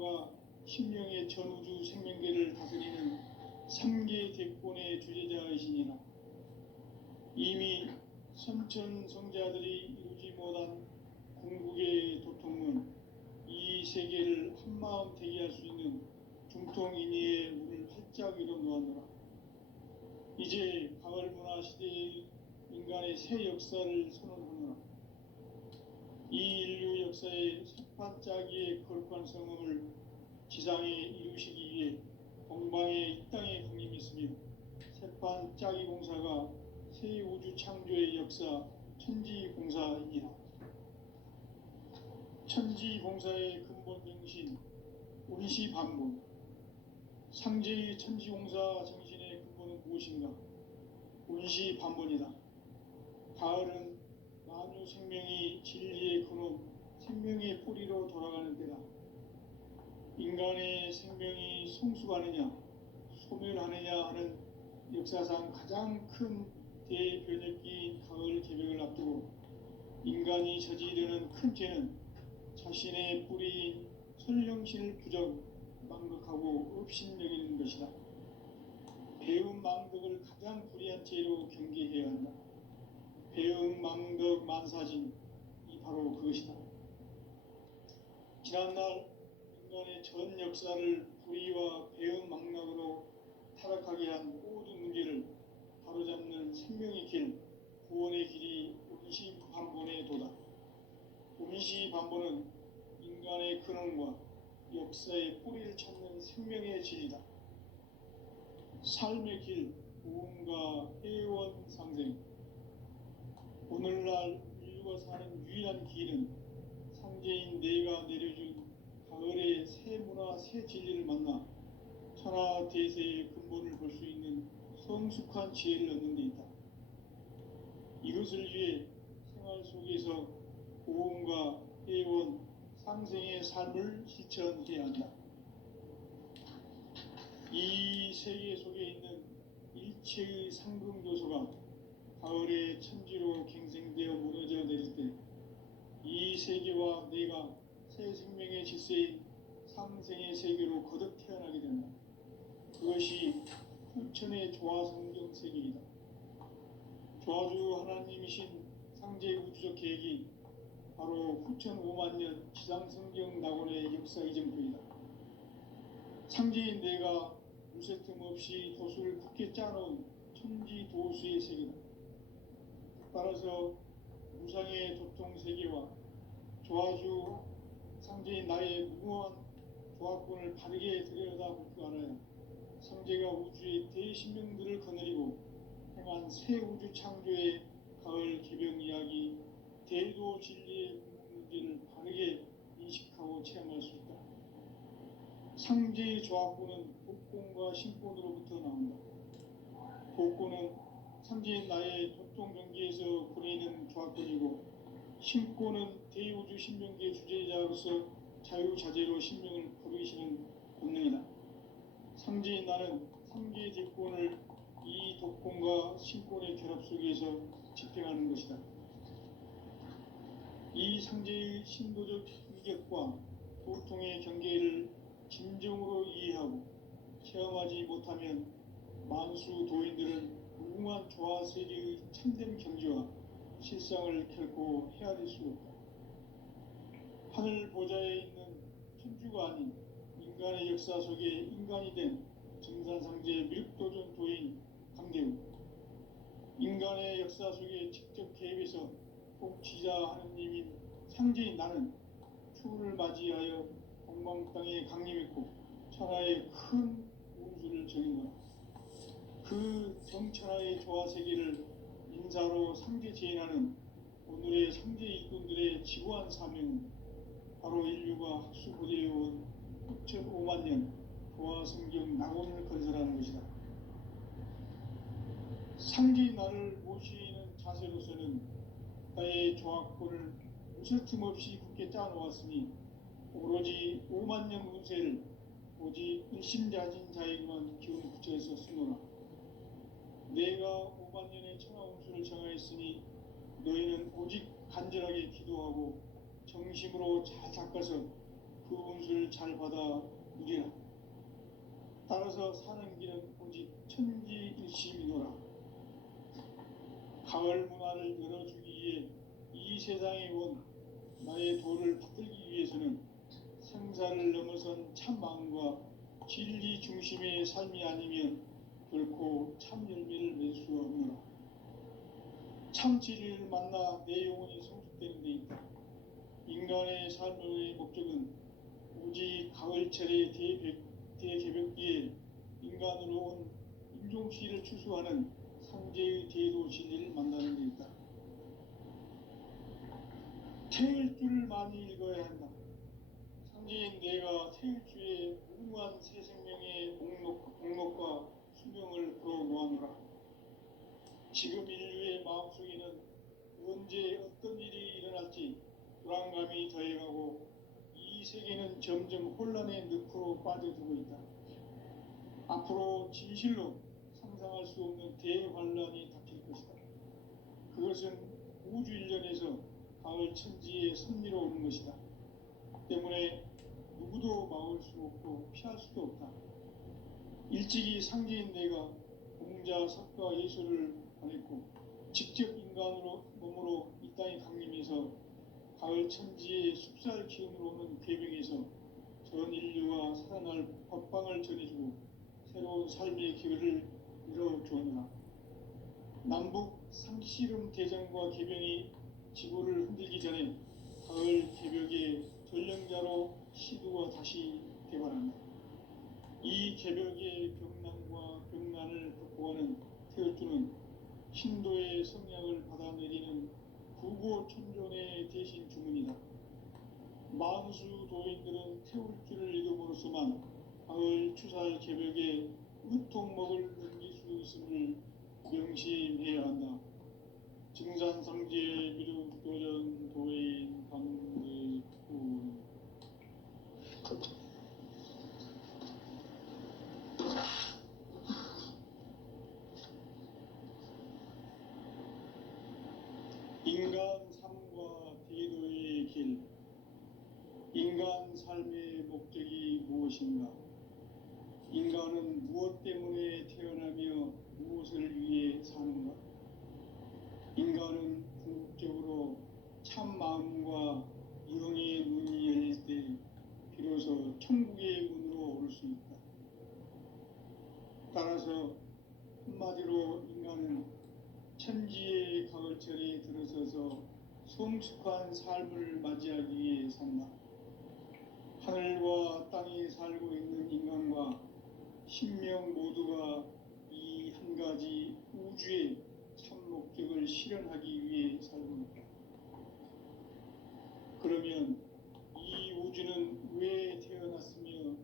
태양과 신명의 전우주 생명계를 다스리는 3계 대권의 주재자이시니라. 이미 선천성자들이 이루지 못한 궁극의 도통은 이 세계를 한마음 되게 할 수 있는 중통인의의 문을 활짝 열어놓았노라. 이제 가을 문화 시대의 인간의 새 역사를 선언하노라. 이 인류 역사의 삿발짜기의 거룩한 성음을 지상에 이루시기 위해 동방의 이 땅에 강림했으며 셋반짜기 공사가 새 우주 창조의 역사 천지공사이니라. 천지공사의 근본 정신 운시반본. 상제의 천지공사 정신의 근본은 무엇인가? 운시반본이다. 가을은 만유 생명이 진리의 근원, 생명의 뿌리로 돌아가는 때다. 인간의 생명이 성숙하느냐, 소멸하느냐 하는 역사상 가장 큰 대변혁기인 가을 개벽을 앞두고 인간이 저지르는 큰 죄는 자신의 뿌리인 설령신을 부정, 망극하고 업신여기는 것이다. 배음 망덕을 가장 불의한 죄로 경계해야 한다. 배음 망덕 만사진이 바로 그것이다. 지난날 인간의 전 역사를 불의와 배음 망락으로 타락하게 한 모든 문제를 바로잡는 생명의 길, 구원의 길이 운시반본의 도다. 운시반본은 인간의 근원과 역사의 뿌리를 찾는 생명의 진리다. 삶의 길, 구원과 애원 상생. 오늘날 인류가 사는 유일한 길은 상제인 내가 내려준 가을의 새 문화, 새 진리를 만나 천하 대세의 근본을 볼 수 있는 성숙한 지혜를 얻는 데 있다. 이것을 위해 생활 속에서 고음과 애원, 상생의 삶을 실천해야 한다. 이 세계 속에 있는 일체의 상승조소가 가을의 천지로 갱생되어 무너져 내릴 때 이 세계와 내가 새 생명의 질서인 상생의 세계로 거듭 태어나게 된다. 그것이 후천의 조화성경 세계이다. 조화주 하나님이신 상제 우주적 계획이 바로 후천 5만 년 지상성경 낙원의 역사 이정표이다. 상제인 내가 무쇠 틈 없이 도수를 굳게 짜놓은 천지 도수의 세계다. 따라서 무상의 도통 세계와 조화주 상제인 나의 무모한 조화권을 바르게 들여다볼 줄 알아야 상제가 우주의 대신명들을 거느리고 행한 새 우주 창조의 가을 개벽 이야기, 대도 진리의 문제를 바르게 인식하고 체험할 수 있다. 상제의 조화권은 복권과 신권으로부터 나온다. 복권은 상제인 나의 도통 경계에서 보내는 조화권이고, 신권은 대우주 신명계 주제자로서 자유자재로 신명을 부르시는 권능이다. 상제인 나는 3계 대권을 이 독권과 신권의 결합 속에서 집행하는 것이다. 이 상제의 신도적 위격과 도통의 경계를 진정으로 이해하고 체험하지 못하면 만수 도인들은 무궁한 조화 세계의 참된 경지와 실상을 결코 헤아릴 수 없다. 하늘 보좌에 있는 천주가 아닌 인간의 역사 속에 인간이 된 정산상제 밀도전 도인 강대우, 인간의 역사 속에 직접 개입해서 복지자 하느님인 상제인 나는 추운을 맞이하여 동방 땅에 강림했고 천하의 큰 운수를 정인노라. 그 정천하의 조화 세계를 인사로 상제 제인하는 오늘의 상제 일꾼들의 지구한 사명은 바로 인류가 학수고대해온 6,5만 년 조화 성경 낙원을 건설하는 것이다. 상제인 나를 모시는 자세로서는 나의 조화권을 무쇠 틈 없이 굳게 짜놓았으니 오로지 5만 년 운세를 오직 일심자진 자에게만 기운 붙여서 쓰노라. 내가 5만 년의 천하 운수를 정하였으니 너희는 오직 간절하게 기도하고 정심으로 잘 닦아서 그 운수를 잘 받아 누리라. 따라서 사는 길은 오직 천지일심이노라. 가을 문화를 열어주기 위해 이 세상에 온 나의 도를 받들기 위해서는 생사를 넘어선 참 마음과 진리 중심의 삶이 아니면 결코 참 열매를 맺을 수 없노라. 참 진리를 만나 내 영혼이 성숙되는 데 있다. 인간의 삶의 목적은 오직 가을철의 대개벽기에 인간으로 온 인종시를 추수하는 상제의 대도 진리를 만나는 데 있다. 태일 줄을 많이 읽어야 한다. 상제인 내가 태일주의 무궁한 새 생명의 공로과 수명을 걸어 놓아노라. 지금 인류의 마음속에는 언제 어떤 일이 일어날지 불안감이 더해가고 이 세계는 점점 혼란의 늪으로 빠져들고 있다. 앞으로 진실로 상상할 수 없는 대환란이 닥칠 것이다. 그것은 우주 일련에서 가을 천지의 섭리로 오는 것이다. 때문에 누구도 막을 수 없고 피할 수도 없다. 일찍이 상제인 내가 공자, 석가, 예수를 보냈고 직접 인간으로 몸으로 이 땅에 강림해서 가을 천지의 숲살 기운으로 오는 궤병에서 전 인류와 살아날 법방을 전해주고 새로운 삶의 기회를 열어주었노라. 남북 상씨름 대전과 개병이 지구를 흔들기 전에 가을 개벽의 전령자로 시두가 다시 개발한다. 이 개벽의 병난과 병난을 극복하는 태울주는 신도의 성량을 받아내리는 구고천존의 대신 주문이다. 만수 도인들은 태울주를 읽음으로써만 가을 추살 개벽에 으통목을 넘길 수 있음을 명심해야 한다. 증산상제 미륵도전 도인 강제구 인간 삶과 대도의 길. 인간 삶의 목적이 무엇인가? 인간은 무엇 때문에 태어나며 무엇을 위해 사는가? 인간은 궁극적으로 참 마음과 영의 문이 열릴 때 비로소 천국의 문으로 오를 수 있다. 따라서 한마디로 인간은 천지의 가을철에 들어서서 성숙한 삶을 맞이하기 위해 산다. 하늘과 땅에 살고 있는 인간과 신명 모두가 이 한 가지 우주의 참 목적을 실현하기 위해 살고 있다. 그러면 이 우주는 왜 태어났으며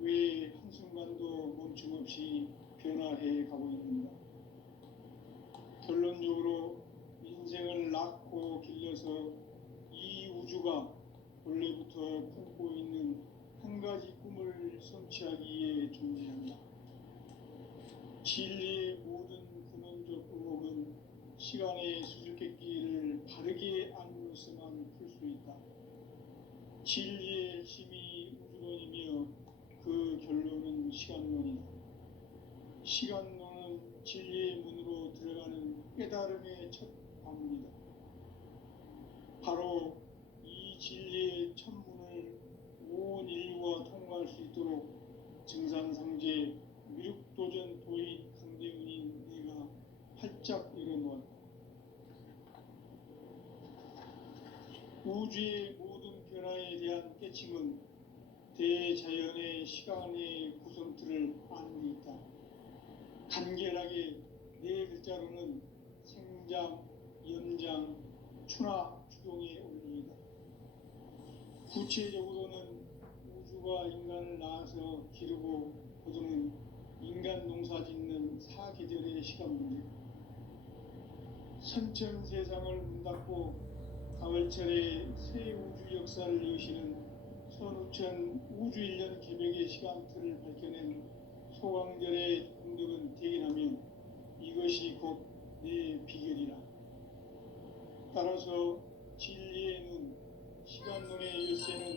왜 한순간도 멈춤없이 변화해 가고 있는가? 결론적으로 인생을 낳고 길러서 이 우주가 원래부터 품고 있는 한 가지 꿈을 성취하기 위해 존재한다. 진리의 모든 근원적 의혹은 시간의 수수께끼를 바르게 알므로서만 풀 수 있다. 진리의 힘이 우주론이며 그 결론은 시간론이다. 시간론은 진리의 문으로 들어가는 깨달음의 첫 관문이다. 바로 이 진리의 첫문을 온 인류가 통과할 수 있도록 증산상제 미륵도전 도인 강대훈인 내가 활짝 열어놓았다. 우주의 모든 변화에 대한 깨침은 대자연의 시간의 구성틀을 아는 데 있다. 간결하게 네 글자로는 생장, 연장, 추나 추동의 원리이다. 구체적으로는 우주가 인간을 낳아서 기르고 거두는 인간 농사 짓는 사계절의 시간 문제. 선천 세상을 문닫고 가을철에 새 우주 역사를 여시는 선우천 우주일년 개벽의 시간틀을 밝혀낸 소강절의 공덕은 대견하며 이것이 곧 내 비결이라. 따라서 진리의 눈, 시간론의 열쇠는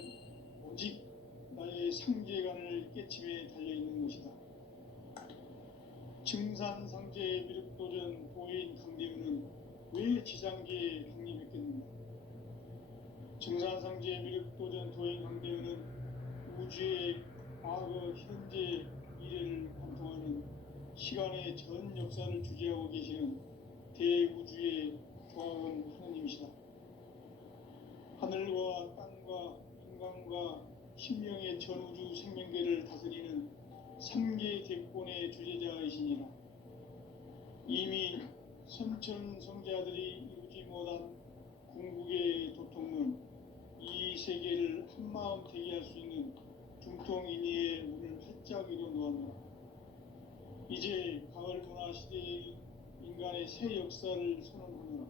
오직 나의 상제관을 깨침에 달려있는 것이다. 증산상제 미륵도전 도인 강대우는 왜 지상계에 강림했겠는가? 증산상제 미륵도전 도인 강대우는 우주의 과거, 현재, 미래를 관통하는 시간의 전 역사를 주재하고 계시는 대우주의 조화원 하느님이시다. 하늘과 땅과 인간과 신명의 전우주 생명계를 다스리는 3계 대권의 주재자이시니라. 이미 선천성자들이 이루지 못한 궁극의 도통은 이 세계를 한마음 되게 할 수 있는 중통인의의 문을 활짝 열어 놓았노라. 이제 가을 문화 시대의 인간의 새 역사를 선언하노라.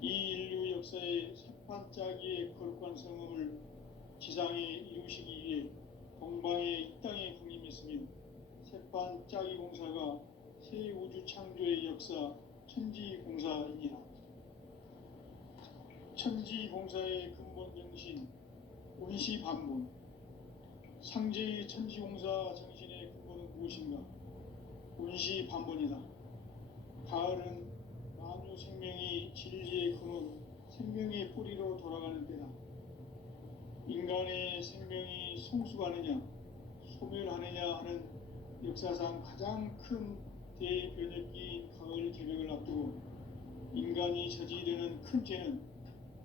이 인류 역사의 새판짜기의 거룩한 성음을 지상에 이루시기 위해 동방의 이 땅에 강림했으며 새판짜기 공사가 새 우주 창조의 역사 천지공사이니라. 천지공사의 근본 정신 운시반본. 상제의 천지공사 정신의 근본은 무엇인가? 운시반본이다. 가을은 만유 생명이 진리의 근원, 생명의 뿌리로 돌아가는 때다. 인간의 생명이 성숙하느냐, 소멸하느냐 하는 역사상 가장 큰 대변혁기인 가을 개벽을 앞두고 인간이 저지르는 큰 죄는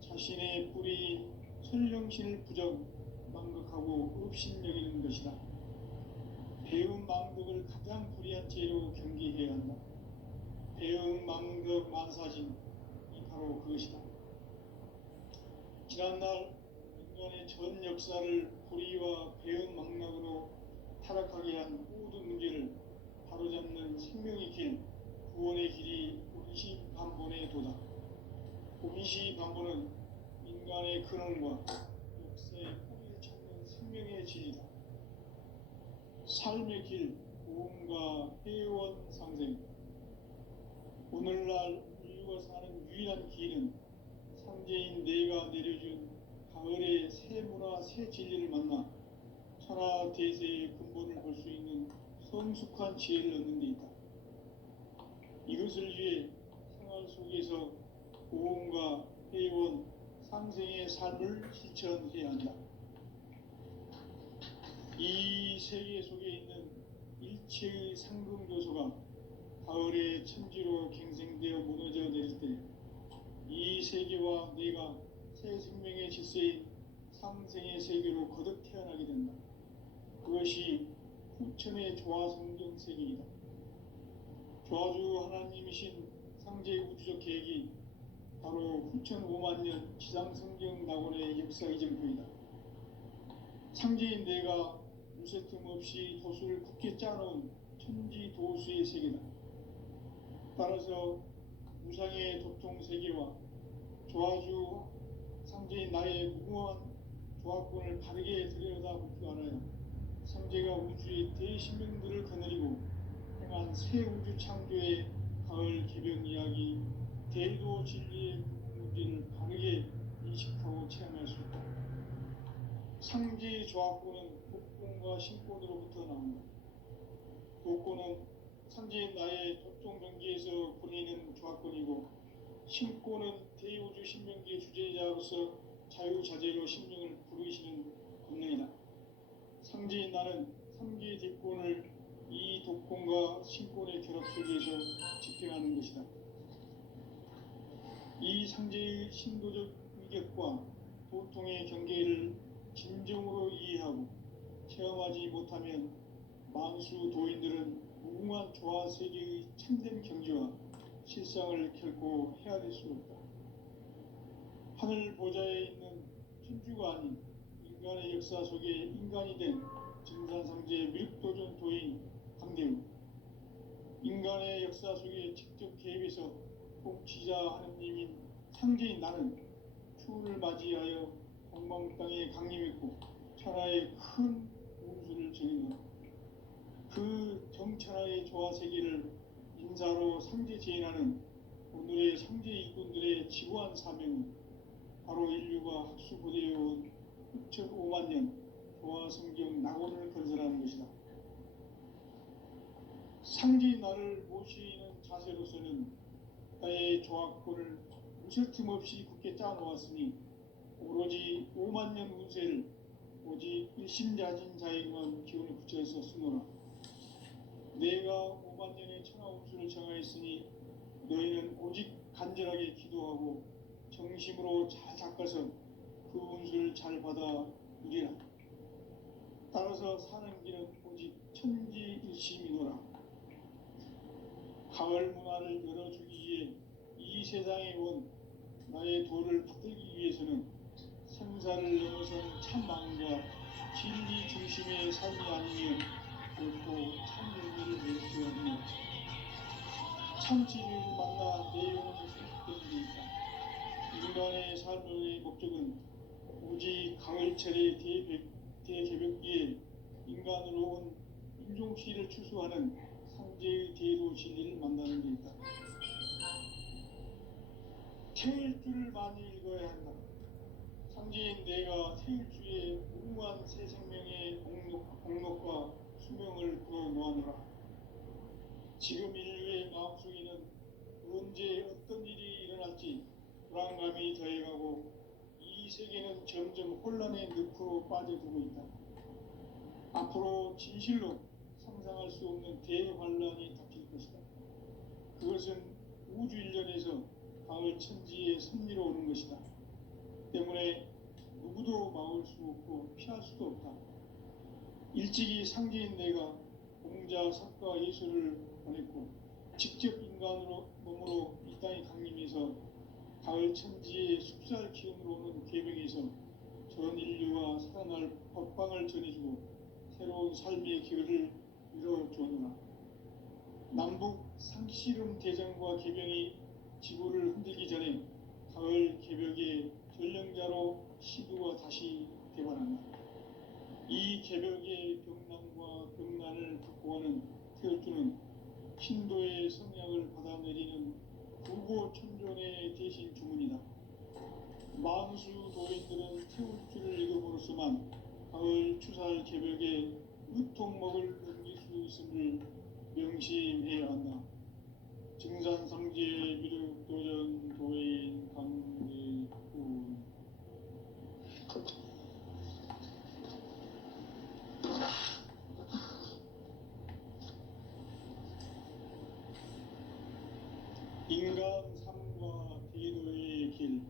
자신의 뿌리인 설령신을 부정, 망극하고 업신여기는 것이다. 배움 망극을 가장 불의한 죄로 경계해야 한다. 배움 망극 만사진이 바로 그것이다. 지난날 인간의 전 역사를 불의와 배움 망락으로 타락하게 한 모든 문제를 바로잡는 생명의 길, 구원의 길이 운시반본의 도다. 운시반본은 인간의 근원과 역사의 뿌리를 찾는 생명의 진리다. 삶의 길, 보험과 회원 상생. 오늘날 인류가 사는 유일한 길은 상제인 내가 내려준 가을의 새 문화, 새 진리를 만나 천하 대세의 근본을 볼 수 있는 성숙한 지혜를 얻는 데 있다. 이것을 위해 생활 속에서 보험과 회원, 상생의 삶을 실천해야 한다. 이 세계 속에 있는 일체의 상승조소가 가을의 천지로 갱생되어 무너져 내릴 때 이 세계와 내가 새 생명의 질서인 상생의 세계로 거듭 태어나게 된다. 그것이 후천의 조화성경 세계이다. 조화주 하나님이신 상제 우주적 계획이 바로 후천 5만 년 지상성경 낙원의 역사 이전표이다. 상제인 내가 무쇠틈 없이 도수를 굳게 짜놓은 천지 도수의 세계다. 따라서 무상의 도통 세계와 조화주 상제인 나의 무궁한 조화권을 바르게 들여다볼 줄 알아야 상제가 우주의 대신명들을 거느리고 행한 새 우주 창조의 가을 개변 이야기, 대도 진리의 문제를 바르게 인식하고 체험할 수 있다. 상제의 조화권은 독권과 신권으로부터 나온다. 독권은 상제인 나의 도통 경계에서 보내는 조화권이고, 신권은 대우주 신명기의 주제자로서 자유자재로 신명을 부르시는 권능이다. 상제인 나는 3개 대권을 이 독권과 신권의 결합 속에서 집행하는 것이다. 이 상제의 신도적 위격과 도통의 경계를 진정으로 이해하고 체험하지 못하면 만수 도인들은 무궁한 조화 세계의 참된 경지와 실상을 결코 헤아릴 수 없다. 하늘 보좌에 있는 천주가 아닌 인간의 역사 속에 인간이 된 증산상제 미륵도전 도인 강대우. 인간의 역사 속에 직접 개입해서 통치자 하느님인 상제인 나는 추후를 맞이하여 동방 땅에 강림했고 천하의 큰 운수를 정했노라. 그 정천하의 조화 세계를 인사로 상제 제인하는 오늘의 상제 일꾼들의 지구한 사명은 바로 인류가 학수부대해온 6,500만 년 도화 성경 낙원을 건설하는 것이다. 상제인 나를 모시는 자세로서는 나의 조합권을 무설틈 없이 굳게 짜놓았으니 오로지 5만 년 운세를 오직 일심자진 자에게만 기운을 붙여서 쓰노라. 내가 5만 년의 천하 운수를 정하였으니 너희는 오직 간절하게 기도하고 정심으로 잘 닦아서 그 운수를 잘 받아 누리라. 따라서 사는 길은 오직 천지일심이노라. 가을 문화를 열어주기 위해 이 세상에 온 나의 도를 받들기 위해서는 생사를 넘어선 참 마음과 진리 중심의 삶이 아니면 결코 참 의미를 낼 수 없는 참 진리를 만나 내 영혼이 회복되는 데 있다. 인간의 삶의 목적은 오직 가을철의 대개벽기에 인간으로 온 인종시를 추수하는 상제의 대도 진리를 만나는 데 있다. 태일주를 많이 읽어야 한다. 상제인 내가 태일주의 무궁한 새 생명의 공록과 수명을 불어놓아노라. 지금 인류의 마음속에는 언제 어떤 일이 일어날지 불안감이 더해가고 이 세계는 점점 혼란의 늪으로 빠져들고 있다. 앞으로 진실로 상상할 수 없는 대환란이 닥칠 것이다. 그것은 우주 일련에서 가을 천지의 섭리로 오는 것이다. 때문에 누구도 막을 수 없고 피할 수도 없다. 일찍이 상제인 내가 공자, 석가, 예수를 보냈고 직접 인간으로 몸으로 이 땅에 강림해서 가을 천지의 숲살 기운으로 오는 계명에서 전 인류와 살아날 법방을 전해주고 새로운 삶의 기회를 이뤄주노라. 남북 상씨름 대전과 개병이 지구를 흔들기 전에 가을 개벽의 전령자로 시두가 다시 대발한다. 이 개벽의 병난과 병난을 극복하는 태울주는 신도의 성향을 받아내리는 불고천존의 대신 주문이다. 만수 도인들은 태울주를 읽어보로서만 가을 추살 개벽에 으통먹을 넘길 수 있음을 명심해야 한다. 증산상제 미륵도전 도인 강대훈. 인간 삶과 대도의 길.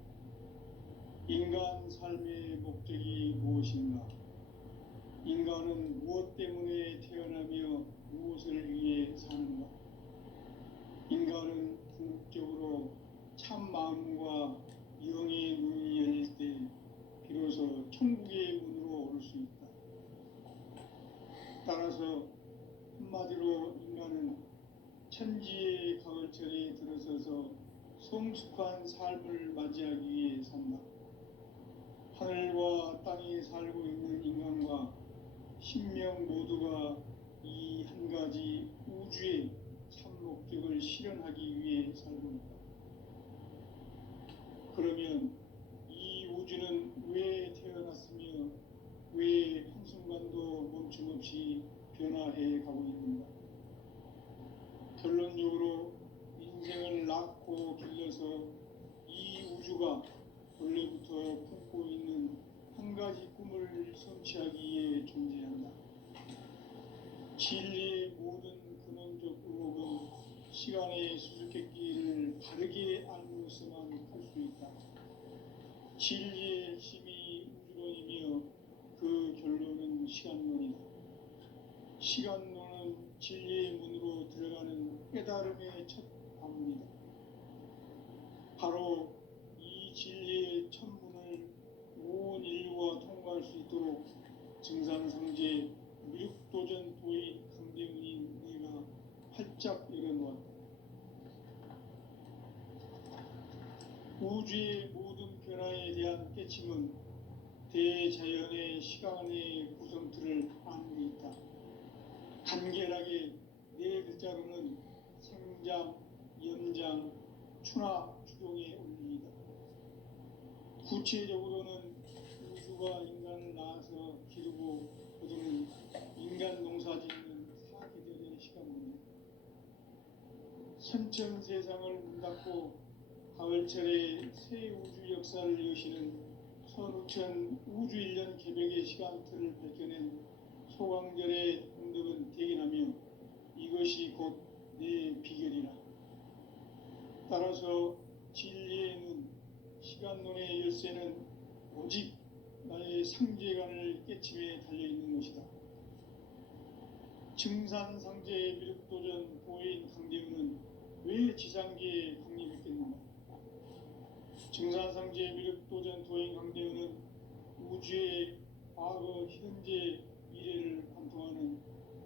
인간 삶의 목적이 무엇인가? 인간은 무엇 때문에 태어나며 무엇을 위해 사는가? 인간은 궁극적으로 참 마음과 영의 눈이 열릴 때 비로소 천국의 문으로 오를 수 있다. 따라서 한마디로 인간은 천지의 가을철에 들어서서 성숙한 삶을 맞이하기 위해 산다. 하늘과 땅에 살고 있는 인간과 신명 모두가 이 한 가지 우주의 참 목적을 실현하기 위해 살고 있다. 그러면 이 우주는 왜 태어났으며 왜 한순간도 멈춤없이 변화해 가고 있는가? 결론적으로 인생을 낳고 길러서 이 우주가 원래부터 품고 있는 한 가지 꿈을 성취하기 위해 존재한다. 진리의 모든 근원적 의혹은 시간의 수수께끼를 바르게 알고서만 할 수 있다. 진리의 핵심이 우주론이며 그 결론은 시간론이다. 시간론은 진리의 문으로 들어가는 깨달음의 첫 방문이다. 바로 이 진리의 첫 문을 온 인류가 통과할 수 있도록 증산상제 미륵도전 도인 강대훈인 내가 활짝 열어놓았다. 우주의 모든 변화에 대한 깨침은 대자연의 시간의 구성틀을 아는 데 있다. 간결하게 네 글자로는 생장, 연장, 추나 추동의 원리이다. 구체적으로는 우주가 인간을 낳아서 기르고 선천 세상을 문 닫고 가을철에 새 우주 역사를 여시는 선우천 우주일년 개벽의 시간틀을 밝혀낸 소강절의 공덕은 대견하며 이것이 곧 내 비결이라. 따라서 진리의 눈, 시간론의 열쇠는 오직 나의 상제관을 깨침에 달려있는 것이다. 증산상제의 미륵도전 도인 강대우는 왜 지상계에 강림했겠는가? 증산상제의 미륵도전 도인 강대우는 우주의 과거, 현재, 미래를 관통하는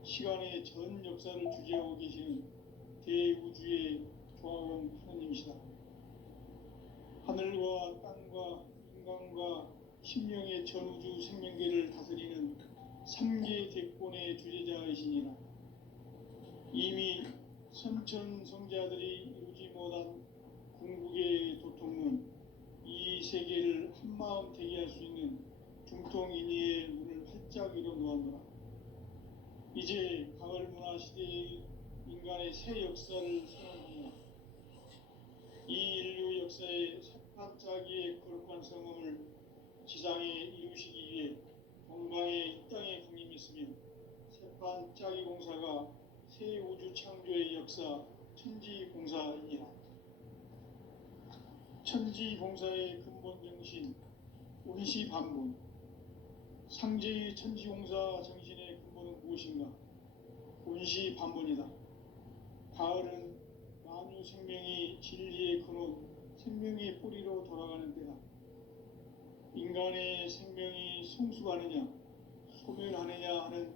시간의 전 역사를 주재하고 계시는 대우주의 조화원 하나님이시다. 하늘과 땅과 인간과 신명의 전우주 생명계를 다스리는 삼계 대권의 주제자이시니라. 이미 선천 성자들이 이루지 못한 궁극의 도통은 이 세계를 한마음 되게 할 수 있는 중통인의의 문을 활짝 열어 놓았노라. 이제 가을 문화 시대의 인간의 새 역사를 선언하노라. 이 인류 역사의 삿발짜기의 거룩한 성음을 지상에 이루시기 위해 동방의 이 땅에 강림했으며 삿발짜기 공사가 새 우주 창조의 역사 천지봉사이니라. 천지봉사의 근본 정신 운시반본. 상제의 천지공사 정신의 근본은 무엇인가? 운시반본이다. 가을은 만유 생명이 진리의 근원, 생명의 뿌리로 돌아가는 때다. 인간의 생명이 성숙하느냐, 소멸하느냐 하는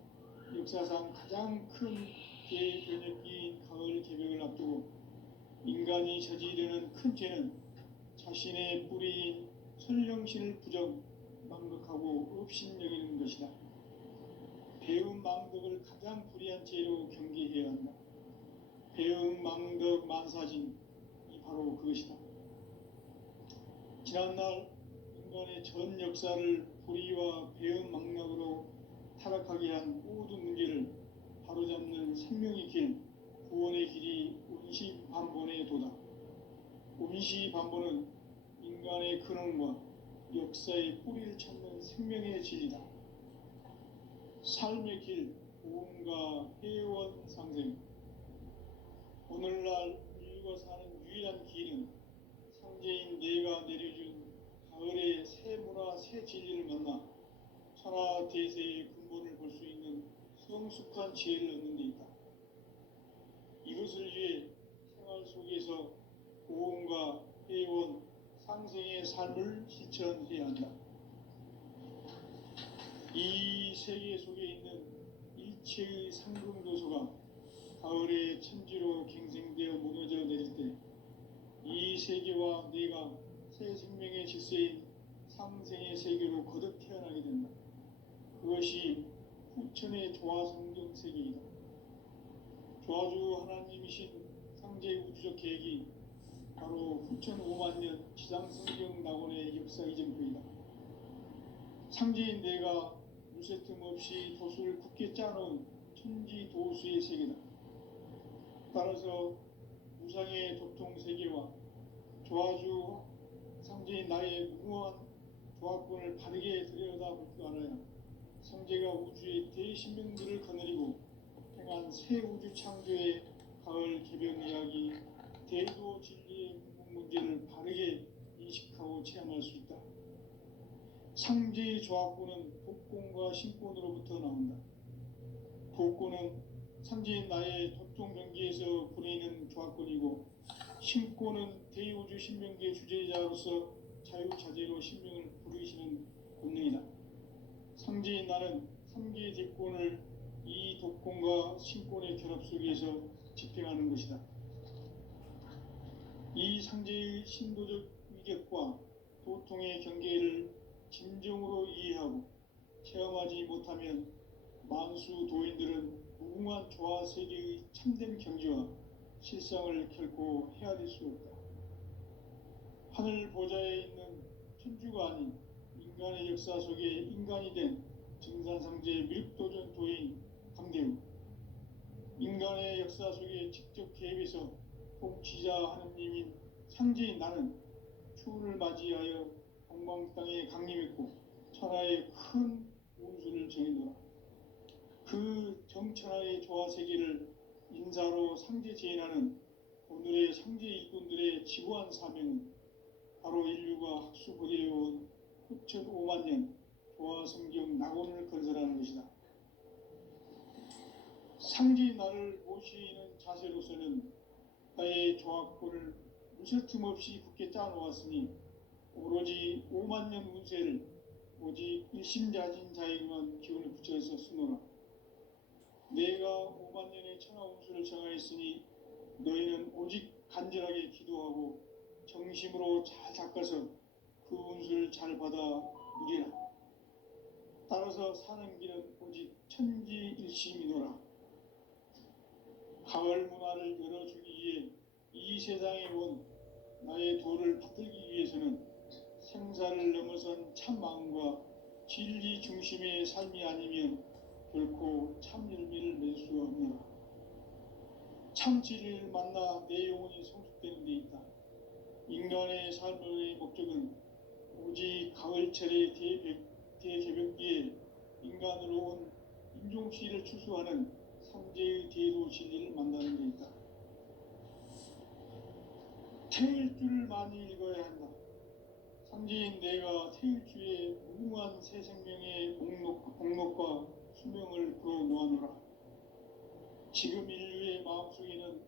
역사상 가장 큰 대변혁기인 가을 개벽을 앞두고 인간이 저지르는 큰 죄는 자신의 뿌리인 설령신을 부정, 망덕하고 업신여기는 것이다. 배움 망덕을 가장 불의한 죄로 경계해야 한다. 배움 망덕 만사진이 바로 그것이다. 지난날 인간의 전 역사를 불의와 배움 망락으로 타락하게 한 모든 문제를 바로잡는 생명의 길, 구원의 길이 운시반본의 도다. 운시반본은 인간의 근원과 역사의 뿌리를 찾는 생명의 진리다. 삶의 길, 보험과 회원 상생. 오늘날 인류가 사는 유일한 길은 상제인 내가 내려준 가을의 새 문화, 새 진리를 만나 천하 대세의 근본을 볼 수 있는 성숙한 지혜를 얻는 데 있다. 이것을 위해 생활 속에서 보험과 회원, 상생의 삶을 실천해야 한다. 이 세계 속에 있는 일체의 상금도서가 가을의 천지로 갱생되어 무너져 내릴 때 이 세계와 내가 새 생명의 질서인 상생의 세계로 거듭 태어나게 된다. 그것이 후천의 조화성경 세계이다. 조화주 하나님이신 상제 우주적 계획이 바로 후천 5만년 지상성경 낙원의 역사 이전부이다. 상제인 내가 무쇠틈 없이 도수를 굳게 짜놓은 천지 도수의 세계다. 따라서 무상의 도통 세계와 조화주 상제인 나의 무궁한 조화권을 바르게 들여다볼 줄 알아야 상제가 우주의 대신명들을 거느리고 행한 새 우주 창조의 가을 개변 이야기, 대도 진리의 궁극 문제를 바르게 인식하고 체험할 수 있다. 상제의 조화권은 복권과 신권으로부터 나온다. 복권은 상제인 나의 도통 경계에서 부리는 조화권이고, 신권은 대우주 신명계 주제자로서 자유자재로 신명을 부르시는 본능이다. 상제인 나는 3개의 대권을 이 독권과 신권의 결합 속에서 집행하는 것이다. 이 상제의 신도적 위격과 도통의 경계를 진정으로 이해하고 체험하지 못하면 만수 도인들은 무궁한 조화 세계의 참된 경지와 실상을 결코 헤아릴 수 없다. 하늘 보좌에 있는 천주가 아닌 인간의 역사 속에 인간이 된 증산상제의 미륵도전 도인 강대우. 인간의 역사 속에 직접 개입해서 통치자 하느님인 상제인 나는 추운을 맞이하여 동방 땅에 강림했고 천하의 큰 운수를 정했노라. 그 정천하의 조화 세계를 인사로 상제 제인하는 오늘의 상제 일꾼들의 지구한 사명은 바로 인류가 학수고대해온 후천 5만 년 조화 성경 낙원을 건설하는 것이다. 상제인 나를 모시는 자세로서는 나의 조합권을 무쇠틈 없이 굳게 짜놓았으니 오로지 5만 년 운세를 오직 일심자진 자에게만 기운을 붙여서 쓰노라. 내가 5만 년의 천하 운수를 정하였으니 너희는 오직 간절하게 기도하고 정심으로 잘 닦아서 그 운수를 잘 받아 누리라. 따라서 사는 길은 오직 천지일심이노라. 가을 문화를 열어주기 위해 이 세상에 온 나의 도를 받들기 위해서는 생사를 넘어선 참 마음과 진리 중심의 삶이 아니면 결코 참 열매를 맺을 수 없노라. 참 진리를 만나 내 영혼이 성숙되는 데 있다. 인간의 삶의 목적은 오직 가을철의 대개벽기에 인간으로 온 인종씨를 추수하는 상제의 대도 진리를 만나는 데 있다. 태일주를 많이 읽어야 한다. 상제인 내가 태일주의 무궁한 새 생명의 목록과 수명을 불어놓아노라. 지금 인류의 마음속에는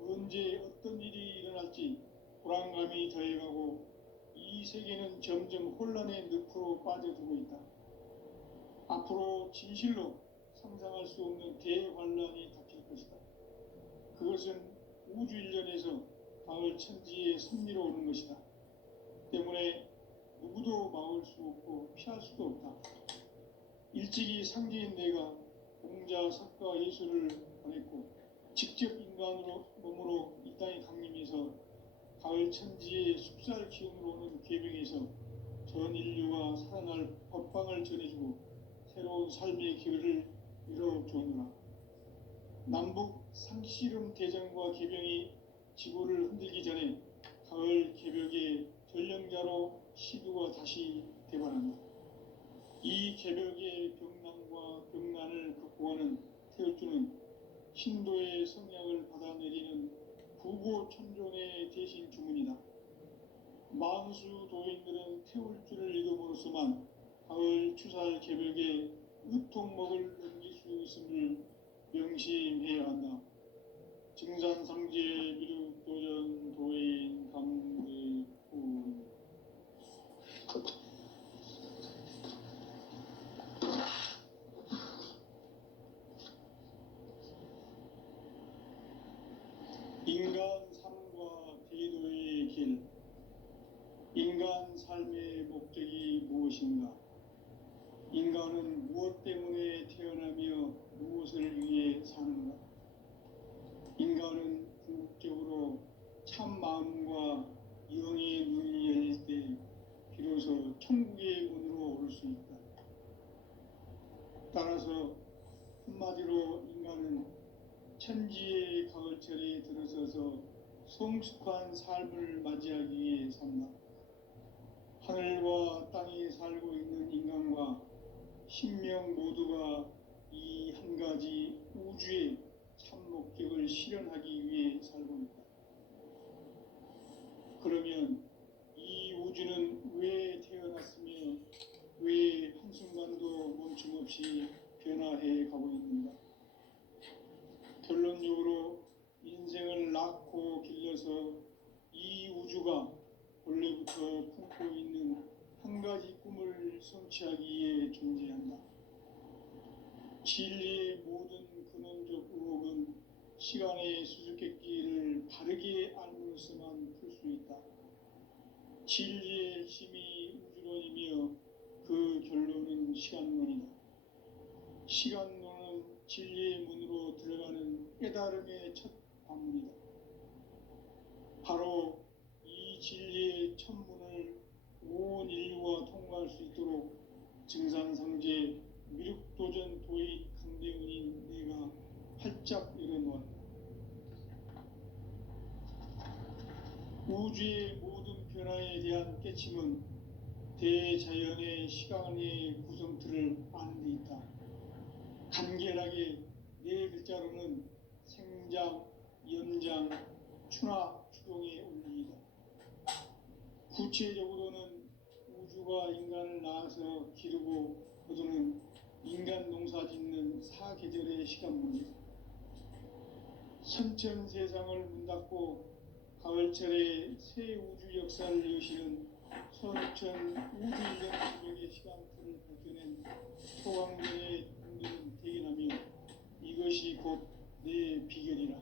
언제 어떤 일이 일어날지 불안감이 더해가고 이 세계는 점점 혼란의 늪으로 빠져들고 있다. 앞으로 진실로 상상할 수 없는 대환란이 닥칠 것이다. 그것은 우주 일련에서 가을 천지의 섭리로 오는 것이다. 때문에 누구도 막을 수 없고 피할 수도 없다. 일찍이 상제인 내가 공자, 석가, 예수를 보냈고 직접 인간으로 몸으로 이 땅에 강림해서 가을 천지의 숲살 기운으로 오는 계명에서 전 인류가 살아날 법방을 전해주고 새로운 삶의 기회를 열어주었노라. 남북 상씨름 대전과 계병이 지구를 흔들기 전에 가을 개벽의 전령자로 시두가 다시 대발한다. 이 개벽의 병난과 병난을 극복하는 태울주는 신도의 성량을 받아내리는 부고천존의 대신 주문이다. 만수 도인들은 태울주를 읽음으로써만 가을 추살 개벽의 의통목을 넘길 수 있음을 명심해야 한다. 증산상제 미륵도전 도인 감대군. 인간 삶과 대도의 길. 인간 삶의 목적이 무엇인가? 인간은 무엇 때문에 태어나며 무엇을 위해 사는가? 인간은 궁극적으로 참 마음과 영의 눈이 열릴 때 비로소 천국의 문으로 오를 수 있다. 따라서 한마디로 인간은 천지의 가을철에 들어서서 성숙한 삶을 맞이하기 위해 산다. 하늘과 땅에 살고 있는 인간과 신명 모두가 이 한 가지 우주의 참 목적을 실현하기 위해 살고 있다. 그러면 이 우주는 왜 태어났으며 왜 한순간도 멈춤없이 변화해 가고 있는가? 결론적으로 인생을 낳고 길러서 이 우주가 원래부터 품고 있는 한 가지 꿈을 성취하기 위해 존재한다. 진리의 모든 근원적 의혹은 시간의 수수께끼를 바르게 알므로서만 풀 수 있다. 진리의 핵심이 우주론이며 그 결론은 시간론이다. 시간론은 진리의 문으로 들어가는 깨달음의 첫 관문이다. 바로 이 진리의 천문을 온 인류가 통과할 수 있도록 증산상제 미륵도전 도의 강대원인 내가 활짝 열어놓았다. 우주의 모든 변화에 대한 깨침은 대자연의 시간의 구성틀을 아는 데 있다. 간결하게 네 글자로는 생장, 연장, 추나 추동의 원리이다. 구체적으로는 우주가 인간을 낳아서 기르고 거두는 인간 농사 짓는 사계절의 시간문이다. 선천 세상을 문 닫고 가을철에 새 우주 역사를 여시는 선천 우주 일년 기록의 시간틀을 밝혀낸 소강전의 공들은 대견하며 이것이 곧 내 비결이라.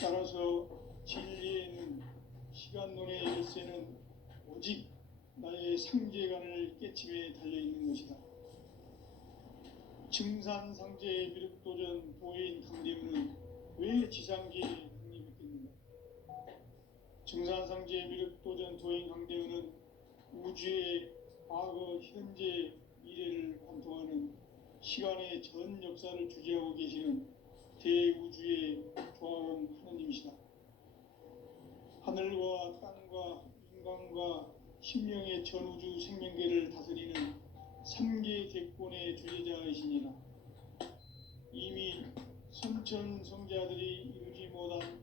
따라서 진리에는 시간론의 열쇠는 오직 나의 상제관을 깨침에 달려있는 것이다. 증산상제 미륵도전 도인 강대문은 왜 지상계에 국립했겠는가? 증산상제 미륵도전 도인 강대문은 우주의 과거, 현재, 미래를 관통하는 시간의 전 역사를 주재하고 계시는 대우주의 조화원 하느님이시다. 하늘과 땅과 인간과 심령의 전우주 생명계를 다스리는 3계 대권의 주제자이시니라. 이미 선천 성자들이 이루지 못한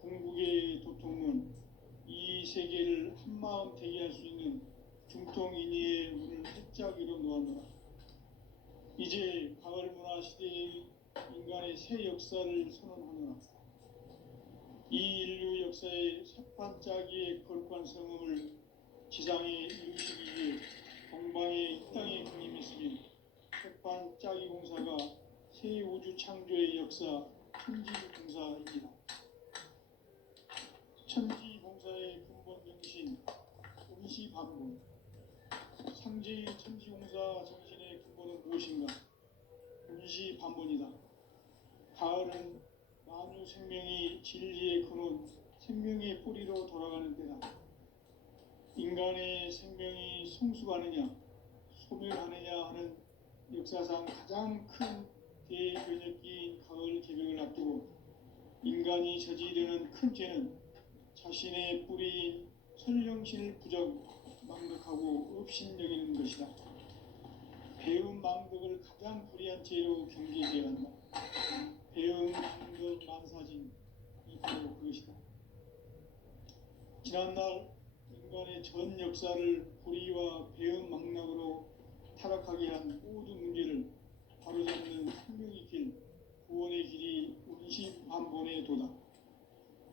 궁극의 도통은 이 세계를 한마음 대기할 수 있는 중통인의의 문을 활짝 열어 놓았노라. 이제 가을 문화 시대의 인간의 새 역사를 선언하노라. 이 인류 역사의 셋반짜기의 거룩한 성음을 지상에 이루시기 위해 동방에 이 땅에 군림했으니 셋반짜기 공사가 새 우주 창조의 역사 천지공사입니다. 천지공사의 근본 정신 운시반본. 상제의 천지공사 정신의 근본은 무엇인가? 운시반본이다. 가을은 만유 생명이 진리의 근원, 생명의 뿌리로 돌아가는 때다. 인간의 생명이 성숙하느냐, 소멸하느냐 하는 역사상 가장 큰 대변혁기인 가을 개벽을 앞두고 인간이 저지르는 큰 죄는 자신의 뿌리인 설령신을 부정, 망덕하고 업신여기는 것이다. 배움 망덕을 가장 불의한 죄로 경계해야 한다. 배움 망덕 만사진, 이 바로 그것이다. 지난날 인간의 전 역사를 불의와 배움 망락으로 타락하게 한 모든 문제를 바로잡는 생명의 길, 구원의 길이 운시반본의 도다.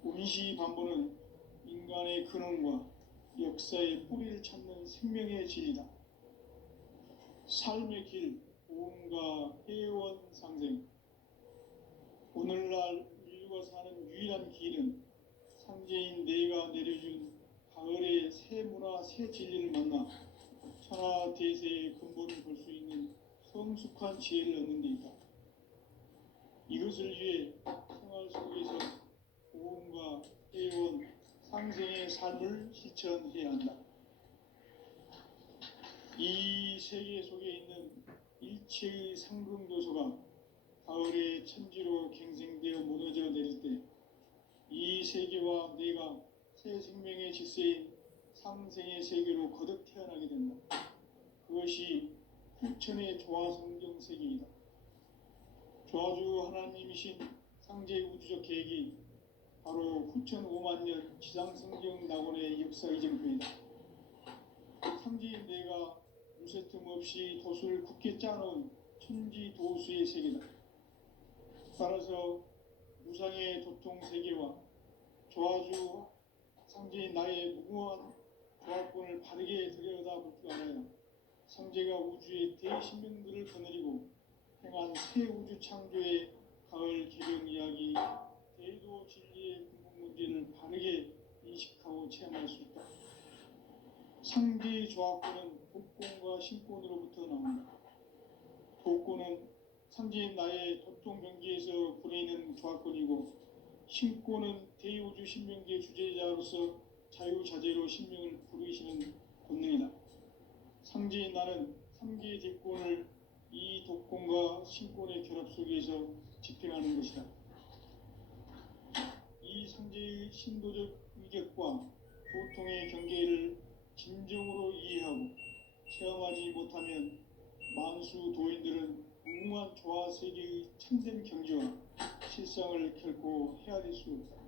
운시반본은 인간의 근원과 역사의 뿌리를 찾는 생명의 진리다. 삶의 길, 보험과 회원 상생. 오늘날 인류가 사는 유일한 길은 상제인 내가 내려준 가을의 새 문화, 새 진리를 만나 천하 대세의 근본을 볼 수 있는 성숙한 지혜를 얻는 데 있다. 이것을 위해 생활 속에서 보험과 회원, 상생의 삶을 실천해야 한다. 이 세계 속에 있는 일체의 상금도소가 가을의 천지로 갱생되어 무너져 내릴 때 이 세계와 내가 새 생명의 질서인 상생의 세계로 거듭 태어나게 된다. 그것이 후천의 조화성경 세계이다. 조화주 하나님이신 상제 우주적 계획이 바로 후천 5만년 지상성경 낙원의 역사 이전편이다. 상제인 내가 무쇠틈 없이 도수를 굳게 짜놓은 천지도수의 세계다. 따라서 무상의 도통 세계와 조화주 상제인 나의 무궁한 조화권을 바르게 들여다볼 줄 알아야 상제가 우주의 대신명들을 거느리고 행한 새 우주 창조의 가을 개벽 이야기, 대도 진리의 근본 문제를 바르게 인식하고 체험할 수 있다. 상제의 조화권은 독권과 신권으로부터 나온다. 독권은 상제인 나의 도통 경계에서 부리는 조화권이고, 신권은 대우주 신명계 주제자로서 자유자재로 신명을 부르시는 권능이다. 상제인 나는 3개의 대권을 이 독권과 신권의 결합 속에서 집행하는 것이다. 이 이 상제의 신도적 위격과 고통의 경계를 진정으로 이해하고 체험하지 못하면 만수 도인들은 무궁한 조화 세계의 참된 경지와 실상을 결코 헤아릴 수 없다.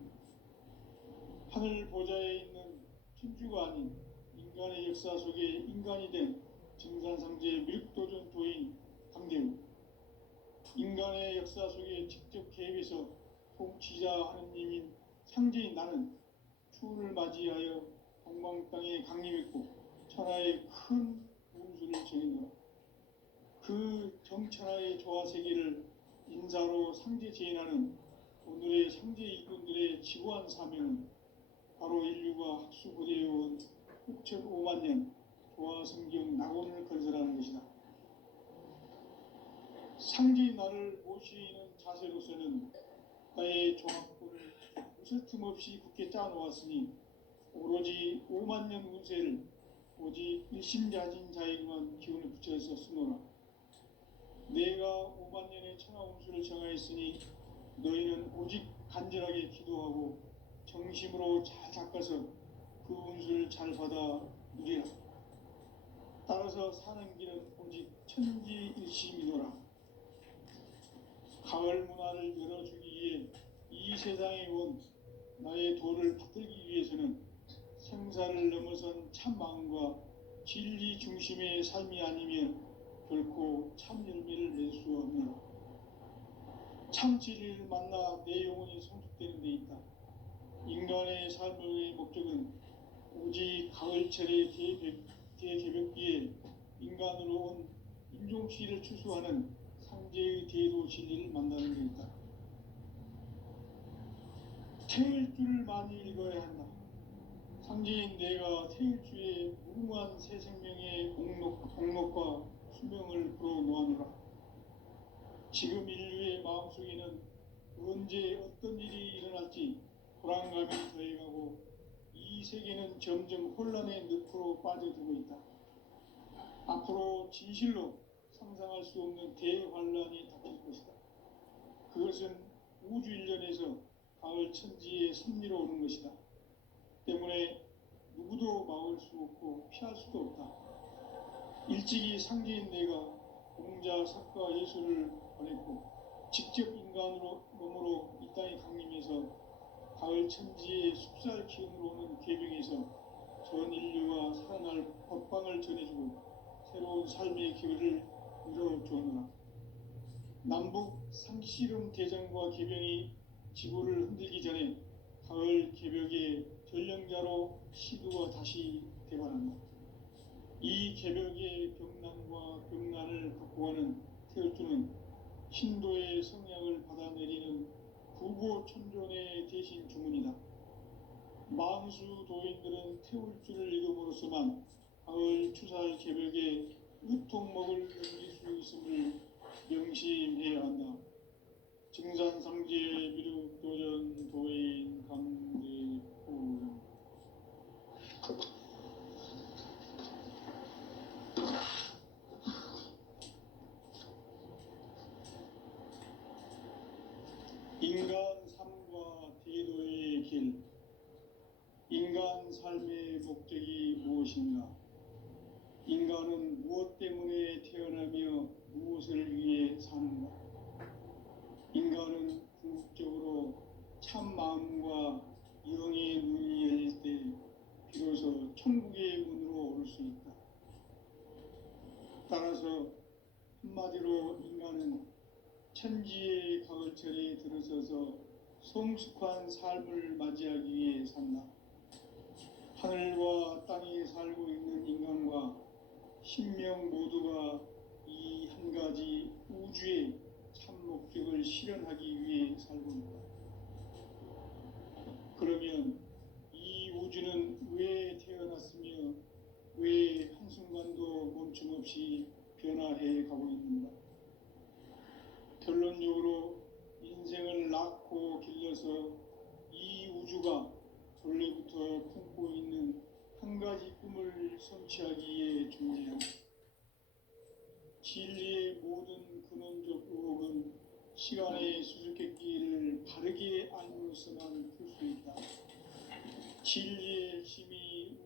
하늘 보좌에 있는 천주가 아닌 인간의 역사 속에 인간이 된 증산상제 밀도전 도인 강대우, 인간의 역사 속에 직접 개입해서 통치자 하느님인 상제인 나는 추운을 맞이하여 동방 땅에 강림했고 천하의 큰 운수를 정했노라. 그 정천하의 조화 세계를 인사로 상제 제인하는 오늘의 상제 일꾼들의 지구한 사명은 바로 인류가 학수고대해온 6,500만 년 조화 성경 낙원을 건설하는 것이다. 상제인 나를 모시는 자세로서는 나의 조합권을 무설틈 없이 굳게 짜놓았으니 오로지 5만 년 운세를 오직 일심자진 자에게만 기운을 붙여서 쓰노라. 내가 5만 년의 천하 운수를 정하였으니 너희는 오직 간절하게 기도하고 정심으로 잘 닦아서 그 운수를 잘 받아 누리라. 따라서 사는 길은 오직 천지일심이노라. 가을 문화를 열어주기 위해 이 세상에 온 나의 도를 받들기 위해서는 생사를 넘어선 참 마음과 진리 중심의 삶이 아니면 결코 참 열매를 맺을 수 없노라. 참 진리를 만나 내 영혼이 성숙되는 데 있다. 인간의 삶의 목적은 오직 가을철의 대개벽기에 인간으로 온 인종시를 추수하는 상제의 대도 진리를 만나는 데 있다. 태일주를 많이 읽어야 한다. 상제인 내가 태일주의 무궁한 새 생명의 공록과 수명을 불어놓아노라. 지금 인류의 마음속에는 언제 어떤 일이 일어날지 불안감이 더해가고 이 세계는 점점 혼란의 늪으로 빠져들고 있다. 앞으로 진실로 상상할 수 없는 대환란이 닥칠 것이다. 그것은 우주 일련에서 가을 천지의 섭리로 오는 것이다. 때문에 누구도 막을 수 없고 피할 수도 없다. 일찍이 상제인 내가 공자, 석가, 예수를 보냈고 직접 인간으로 몸으로 이 땅에 강림해서 가을 천지의 숲살 기운으로 오는 계병에서 전 인류가 살아날 법방을 전해주고 새로운 삶의 기회를 이뤄주었노라. 남북 상씨름 대전과 계병이 지구를 흔들기 전에 가을 개벽의 전령자로 시두가 다시 대발한다. 이 개벽의 병난과 병난을 극복하는 태울주는 신도의 성향을 받아내리는 구고천존의 대신 주문이다. 만수 도인들은 태울주를 읽음으로써만 가을 추살 개벽의 으통목을 넘길 수 있음을 명심해야 한다. 증산상제 미륵도전 도인 강대우. 인간 삶과 대도의 길. 인간 삶의 목적이 무엇인가? 인간은 무엇 때문에 태어나며 무엇을 위해 사는가? 인간은 궁극적으로 참 마음과 영의 눈이 열릴 때 비로소 천국의 문으로 오를 수 있다. 따라서 한마디로 인간은 천지의 가을철에 들어서서 성숙한 삶을 맞이하기 위해 산다. 하늘과 땅에 살고 있는 인간과 신명 모두가 이 한 가지 우주의 참 목적을 실현하기 위해 살고 있다. 그러면 이 우주는 왜 태어났으며 왜 한순간도 멈춤 없이 변화해 가고 있는가? 결론적으로 인생을 낳고 길러서 이 우주가 본래부터 품고 있는 한 가지 꿈을 성취하기 위해 존재한다. 진리의 모든 근원적 의혹은 시간의 수수께끼를 바르게 알므로서만 풀 수 진리의 힘이